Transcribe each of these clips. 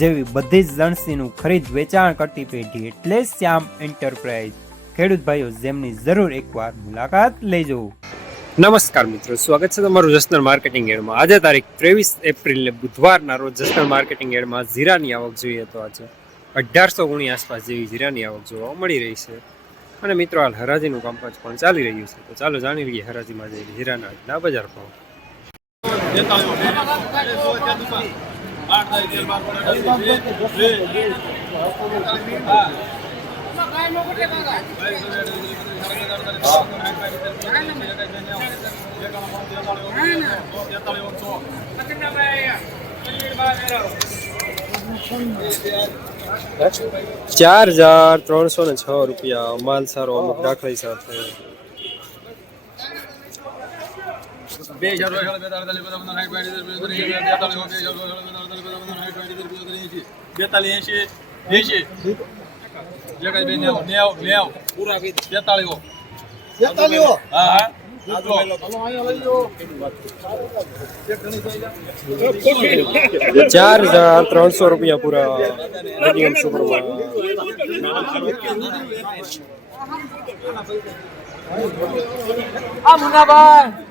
જેવી બધી જ લણસીનું ખરીદ વેચાણ કરતી પેઢી એટલે શ્યામ એન્ટરપ્રાઇઝ. ખેડૂત ભાઈઓ, જેમની જરૂર એકવાર મુલાકાત લેજો. નમસ્કાર મિત્રો, સ્વાગત છે તમારું જસનલ માર્કેટિંગ એડમાં. આજે તારીખ ત્રેવીસ એપ્રિલને બુધવારના રોજ જસનલ માર્કેટિંગ એડમાં જીરાની આવક જોઈએ તો આજે અઢારસો ગુણી આસપાસ જેવી જીરાની આવક જોવા મળી રહી છે. અને મિત્રો, હાલ હરાજીનું કામકાજ પણ ચાલી રહ્યું છે. તો ચાલો જાણી લઈએ હરાજીમાં જઈ જીરાના બજાર ભાવ. ચાર હજાર ત્રણસો ને છ રૂપિયા માલ સારો અમુક દાખલા સાથે. બે હજાર બેતાલીસ એસી એસી ચાર હજાર ત્રણસો રૂપિયા પૂરા આ મુનાભાઈ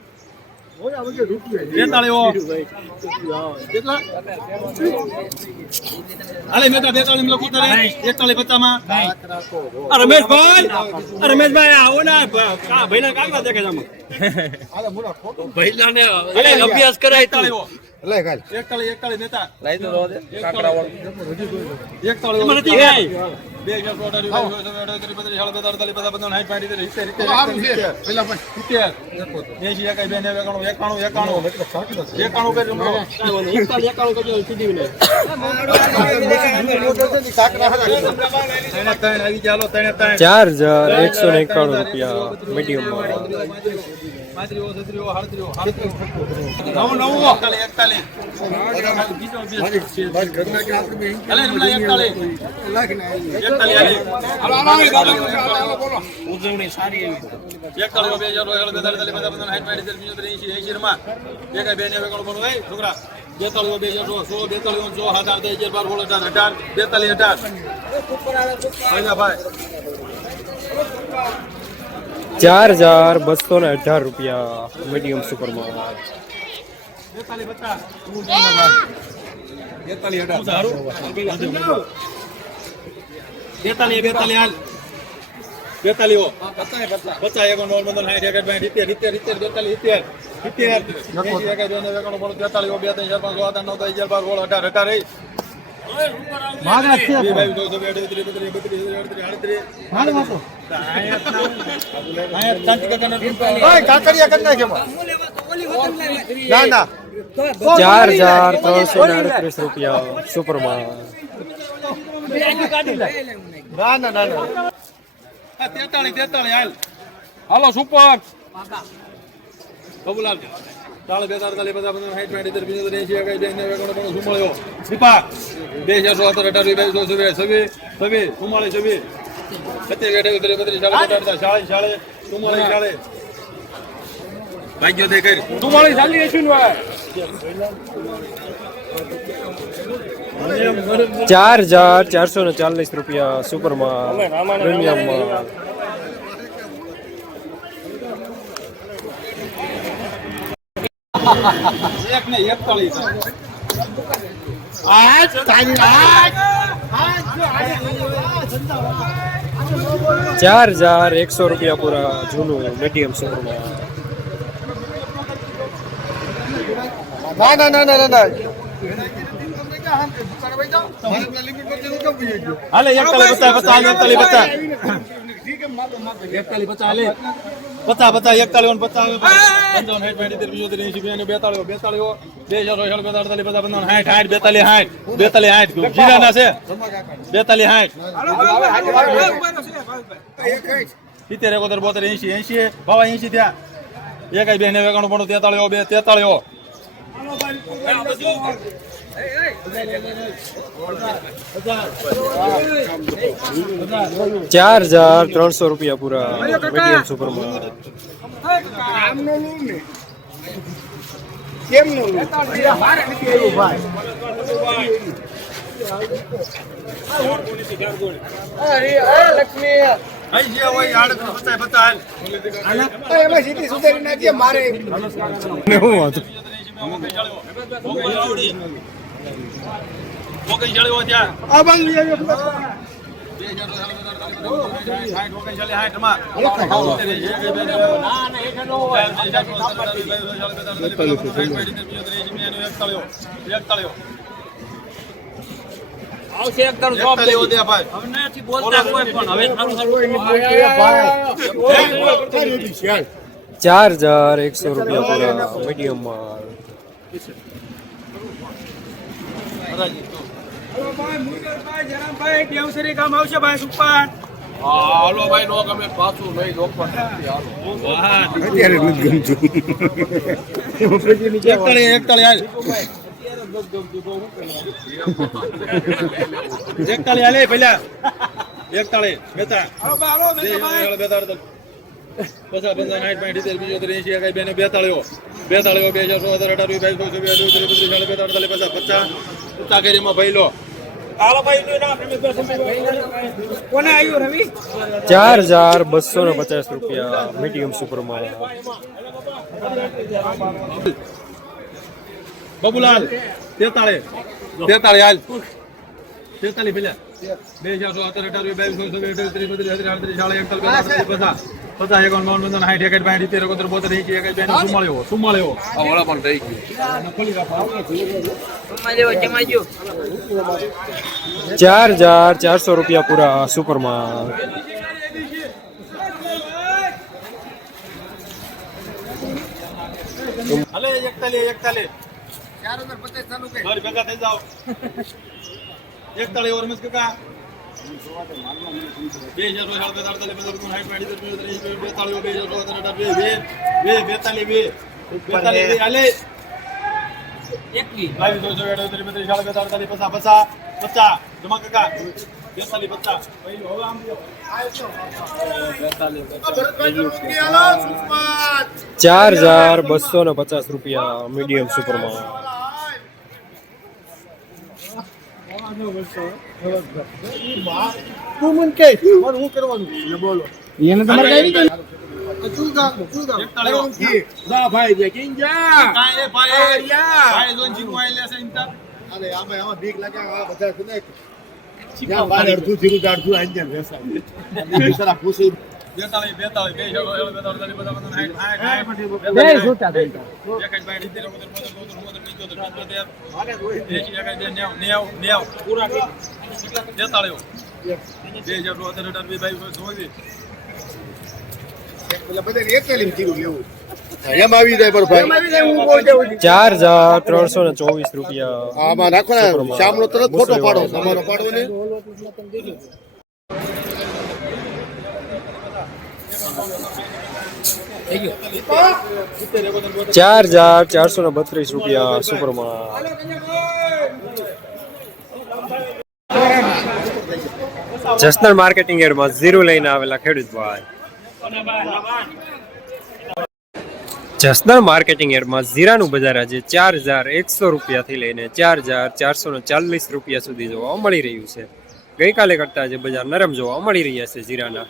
રમેશભાઈ રમેશભાઈ આવો ને. ભાઈ ના કાગડા દેખે છે અભ્યાસ કરાય એકતાળીઓ એકતાળી એકતાળી નેતા. એકતાળી મને નથી ગઈ ચાર હજાર એકસો ને એકાણું રૂપિયા મીડિયમમાં. પાંત્રીઓ, છત્રીઓ, સાડત્રીઓ. નવું, નવું. એકતાલીસ, એકતાલીસ. હાલે, રમલા, એકતાલીસ. બે હજાર, બેતાલીસ, પંચાવન, સાઠ, સિત્તેર, પંચોતેર, એંશી, એંશી રમા. એકાઈ, બે ને બાણું, એ, છોકરા. બેતાલીસ, બે હજાર, સો, બેતાલીસ, સો, સાત, આઠ, બાર, સોળ, અઢાર, અઢાર, બેતાલીસ, અઢાર. ભાઈ. ચાર હજાર બસો ને અઢાર રૂપિયા મીડિયમ સુપરમાં બેતાલીસ, ચાર, હજાર ત્રણસો ને અડત્રીસ રૂપિયા સુપરમાં ના ના ના તેતાળીસ, હાલ. હાલો સુપર. કબૂલાલ ચાલો બે તાર તાલી બધા બધા સાઠ ઇતર પંચોતેર એંશી એકાઈ બે નેવું એકાણું બાણું ચુમ્માળીઓ દીપા બે હજાર સો સત્તર અઢાર વીસ બાવીસ છવ્વીસ છવ્વીસ છવ્વીસ ચુમ્માળીસ છવ્વીસ. સત્યાવીસ અઠાવીસ ત્રીસ બત્રીસ ચાલીસ અઢાર ચાલીસ ચાલીસ ચુમ્માળીસ ચાલીસ ભાગ્યો તે કરી. ચુમ્માળીસ ચાલી શું ચાર હજાર ચારસો ને ચાલીસ રૂપિયા સુપરમાં પ્રીમિયમમાં. એક ને એકતાળીસ ચાર હજાર એકસો રૂપિયા પૂરા જૂનું મીડિયમ ના ના ના ના ના હાલે એકતાલી બતા પચાસ હાલે એકતાલી પચાસ એકતાલી પચાસ હાલે પચાસ પચાસ એકતાલી પચાસ પંચાવન સાઠ પાંત્રીસ પિચોતેર એસી બેને બેતાળીઓ બેતાળીઓ બે હજાર છ બેતાળીસ પચાસ પંચાવન સાઠ સાઠ બેતાલીસ સાઠ બેતાલીસ સાઠ જીરાના છે બેતાલીસ સાઠ સિત્તેર એકોતેર બોતેર એસી એસી ભાવા એસી થયા એકાઈ બે નેવું એકાણું પણ તેતાળીઓ બે તેતાળીઓ ચાર હજાર ત્રણસો રૂપિયા પૂરા મીડિયમ સુપરમાં. મારે. હું હોય બોલતા કોઈ પણ હવે સારું સારું ચાર હજાર એકસો રૂપિયા પૂરા મીડિયમમાં ભાઈ સિત્તેર પિચોતેર એંશી એકાઈ બે ને બેતાળીઓ બેતાળીઓ બે હજાર સો હજાર અઢાર વીસ બાવીસ ચોવીસ ચોવીસ પચીસ પચાસ પચાસ પચાસ કેરીમાં ભાઈ લો ચાર હજાર બસો ને પચાસ રૂપિયા મીડિયમ સુપરમાં બબુલાલ તેતાળી તેતાળી હાલ તેતાળી પેલા બે હજાર સો અત્યારે અઢાર વીસ બાવીસ ત્રીસ બત્રીસ ત્રીસ ચાલીસ એકતાલીસ પચાસ પચાસ એકાવન બાવન પંચાવન સાઠ એકાઠ પાંઠ સિત્તેર એકોતેર બોતેર એંશી એકાઈ બે ચુમ્માળીઓ ચુમ્માળીઓ વડા પણ થઈ ગયો. ચાર હજાર ચારસો રૂપિયા પૂરા સુપરમાં હાલે એકતાલી એકતાલી મારી ભેગા થઈ જાઓ. એકતાળી ઓર મિસ કાકા. ચાર હજાર બસો ને પચાસ રૂપિયા મીડિયમ સુપરમાં તું મને કે મારે શું કરવાનું બોલો એને તમારે કઈ રીતે જા ભાઈ પંચોતેર, પંચોતેર, એંશી, એકાઈ, બે, નેવું, નેવું, નેવું. બેતાળીઓ. બે હજાર સો અત્યારે અઢાર, વીસ, બાવીસ, ચોવીસ. એટલે બધા એકલી જીરું લેવું એમ આવી જાય પર ભાઈ હું ચાર હજાર ત્રણસો ને ચોવીસ રૂપિયા આમાં નાખો ને શામનો તરત ફોટો પાડો તમારો પાડવો ને સિત્તેર, એકોતેર, બોતેર, ચાર હજાર ચારસો ને બત્રીસ રૂપિયા સુપરમાં જસનલ માર્કેટિંગ એડમાં ઝીરો લઈને આવેલા ખેડૂત ભાઈ. જસનલ માર્કેટિંગ એડમાં ઝીરાનું બજાર આજે ચાર હજાર એકસો રૂપિયાથી લઈને ચાર હજાર ચારસો ને ચાલીસ રૂપિયા સુધી જોવા મળી રહ્યું છે. ગઈકાલે કરતાં આજે બજાર નરમ જોવા મળી રહ્યા છે જીરાના